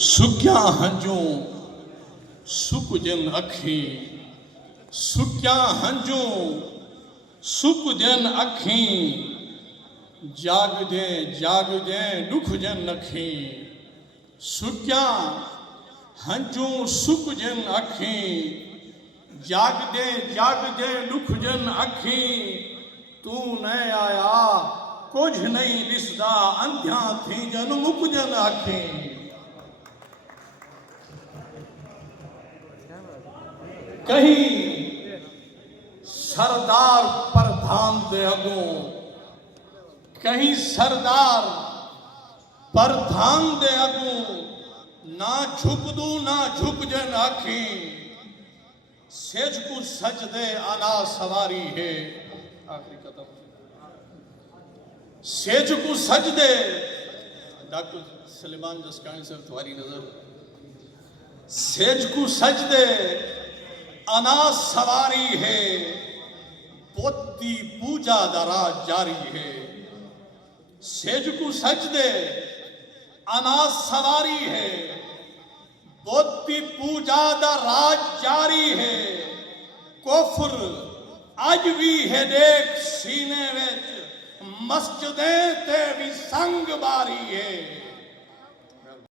सुक्या हंजूं सुक जन अखी, सुक्या हंजूं सुक जन अखी, जागदे दुख जन अखी। सुक्या हंजूं सुक जन अखी, जागदे दुख जन अखी। तू न आया कुछ नहीं दिसदा, अंधिया थी जन मुक जन अखी। कहीं सरदार प्रधान दे अगों, कहीं सरदार प्रधान दे अगों ना झुक दू ना झुक जन आखी। सेज को सजदे आला सवारी है, आखिरी कदम सेज को सजदे। डॉक्टर सलेमान जसकानी साहब तुम्हारी नजर। सेज को सजदे अना सवारी है, पोती पूजा दरा जारी है। सेज को सजदे अना सवारी है, पोती पूजा दा राज जारी है। कुफर अज भी है देख सीने विच, मस्जिदें ते भी संग बारी है।